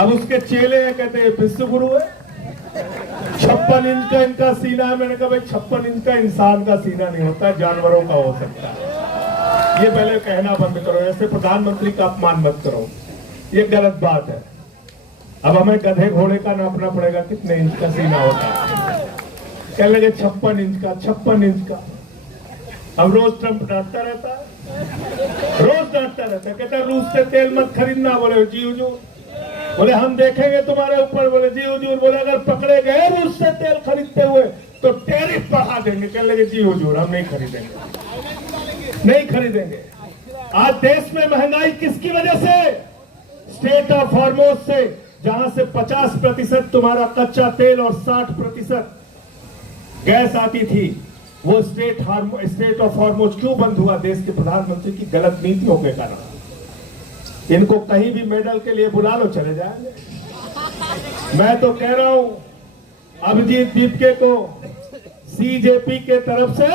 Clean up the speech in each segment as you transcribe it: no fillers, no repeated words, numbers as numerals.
अब उसके चेले हैं, कहते हैं विश्व गुरु है। 56 इंच का इनका सीना है। मैंने कहा भाई 56 इंच का इंसान का सीना नहीं होता, जानवरों का हो सकता है। ये पहले कहना बंद करो, ऐसे प्रधानमंत्री का अपमान मत करो, ये गलत बात है। अब हमें गधे घोड़े का नापना पड़ेगा कितने इंच का सीना होता है। कह लगे 56 इंच का, 56 इंच का। अब रोज ट्रंप डांटता रहता है, रोज डांटता रहता है, कहता है रूस से तेल मत खरीदना। बोले जी हुजूर, बोले हम देखेंगे तुम्हारे ऊपर। बोले जी हुजूर, बोले अगर पकड़े गए रूस से तेल खरीदते हुए तो टैरिफ बढ़ा देंगे। कह लगे जी हुजूर हम नहीं खरीदेंगे, नहीं खरीदेंगे। आज देश में महंगाई किसकी वजह से? स्टेट ऑफ हॉर्मोज से, जहां से 50% तुम्हारा कच्चा तेल और 60% गैस आती थी। वो स्टेट ऑफ हॉर्मोज क्यों बंद हुआ? देश के प्रधानमंत्री की गलत नीतियों के कारण। इनको कहीं भी मेडल के लिए बुला लो, चले जाएंगे। मैं तो कह रहा हूं अभिजीत दीपके को सीजेपी के तरफ से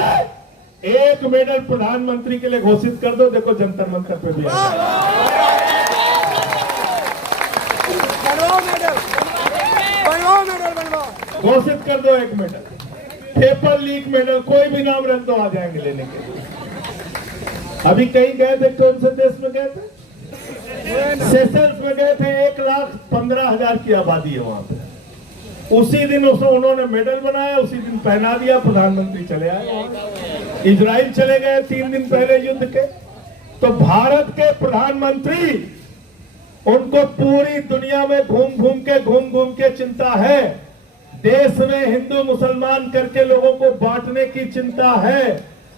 एक मेडल प्रधानमंत्री के लिए घोषित कर दो। देखो जंतर मंतर पे भी घोषित कर दो एक मेडल, पेपर लीक मेडल, कोई भी नाम रख दो, आ जाएंगे लेने के लिए। अभी कहीं गए थे, कौन से देश में गए थे? सेशल्स में गए थे। 1,15,000 की आबादी है वहां पे। उसी दिन उन्होंने मेडल बनाया, उसी दिन पहना दिया, प्रधानमंत्री चले आए। इजराइल चले गए 3 दिन पहले युद्ध के। तो भारत के प्रधानमंत्री, उनको पूरी दुनिया में घूम घूम के चिंता है। देश में हिंदू मुसलमान करके लोगों को बांटने की चिंता है।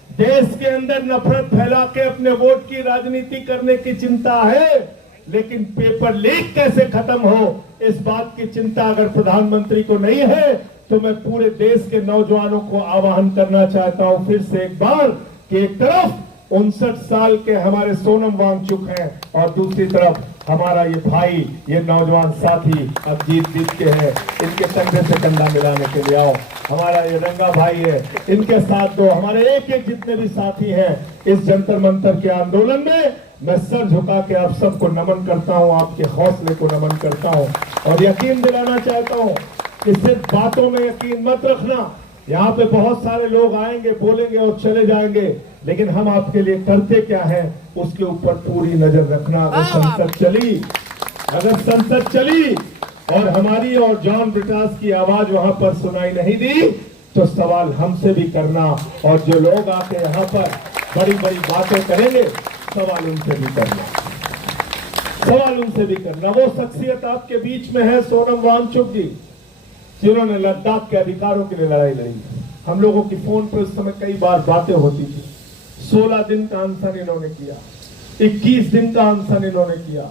देश के अंदर नफरत फैला के अपने वोट की राजनीति करने की चिंता है। लेकिन पेपर लीक कैसे खत्म हो, इस बात की चिंता अगर प्रधानमंत्री को नहीं है, तो मैं पूरे देश के नौजवानों को आह्वान करना चाहता हूं फिर से एक बार कि एक तरफ 59 साल के हमारे सोनम वांगचुक हैं और दूसरी तरफ हमारा ये भाई, ये नौजवान साथी अभिजीत दीपके हैं। इनके कंधे से कंधा मिलाने के लिए आओ। हमारा ये रंगा भाई है, इनके साथ दो। हमारे एक एक जितने भी साथी हैं इस जंतर मंतर के आंदोलन में, मैं सर झुका के आप सबको नमन करता हूं, आपके हौसले को नमन करता हूं और यकीन दिलाना चाहता हूं कि सिर्फ बातों में यकीन मत रखना। यहाँ पे बहुत सारे लोग आएंगे, बोलेंगे और चले जाएंगे, लेकिन हम आपके लिए करते क्या है उसके ऊपर पूरी नजर रखना। अगर संसद चली और हमारी और जॉन ब्रिटास की आवाज वहां पर सुनाई नहीं दी, तो सवाल हमसे भी करना। और जो लोग आके यहाँ पर बड़ी बड़ी बातें करेंगे, सवाल उनसे भी करना, सवाल उनसे भी करना। वो शख्सियत आपके बीच में है सोनम वांगचुक जी, जिन्होंने लद्दाख के अधिकारों के लिए लड़ाई लड़ी। हम लोगों की फोन पर उस समय कई बार बातें होती थी। 16 दिन का अनशन इन्होंने किया, 21 दिन का अनशन इन्होंने किया,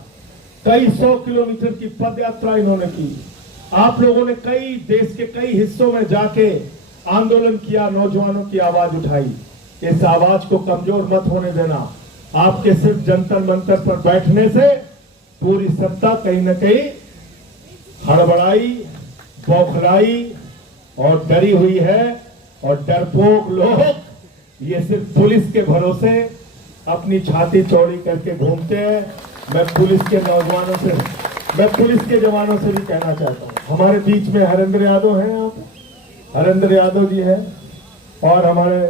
कई 100 किलोमीटर की पद यात्रा इन्होंने की। आप लोगों ने कई देश के कई हिस्सों में जाके आंदोलन किया, नौजवानों की आवाज उठाई। इस आवाज को कमजोर मत होने देना। आपके सिर्फ जंतर मंतर पर बैठने से पूरी सत्ता कहीं न कहीं हड़बड़ाई, बौखलाई और डरी हुई है। और डरपोक लोग ये सिर्फ पुलिस के भरोसे अपनी छाती चौड़ी करके घूमते हैं। मैं पुलिस के नौजवानों से, मैं पुलिस के जवानों से भी कहना चाहता हूँ, हमारे बीच में हरेंद्र यादव हैं, आप हरेंद्र यादव जी हैं और हमारे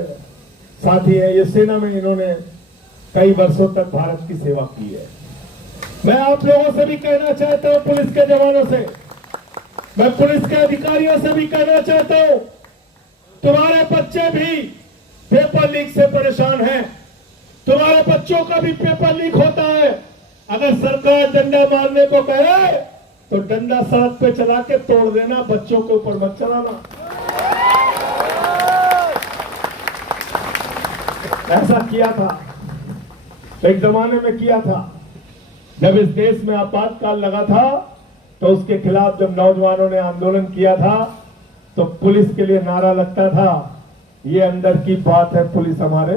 साथी हैं। ये सेना में इन्होंने कई वर्षों तक भारत की सेवा की है। मैं आप लोगों से भी कहना चाहता हूँ, पुलिस के जवानों से, मैं पुलिस के अधिकारियों से भी कहना चाहता हूं, तुम्हारे बच्चे भी पेपर लीक से परेशान हैं। तुम्हारे बच्चों का भी पेपर लीक होता है। अगर सरकार डंडा मारने को कहे तो डंडा साथ पे चला के तोड़ देना, बच्चों के ऊपर मत चलाना। ऐसा किया था, एक जमाने में किया था, जब इस देश में आपातकाल लगा था, तो उसके खिलाफ जब नौजवानों ने आंदोलन किया था तो पुलिस के लिए नारा लगता था, ये अंदर की बात है, पुलिस हमारे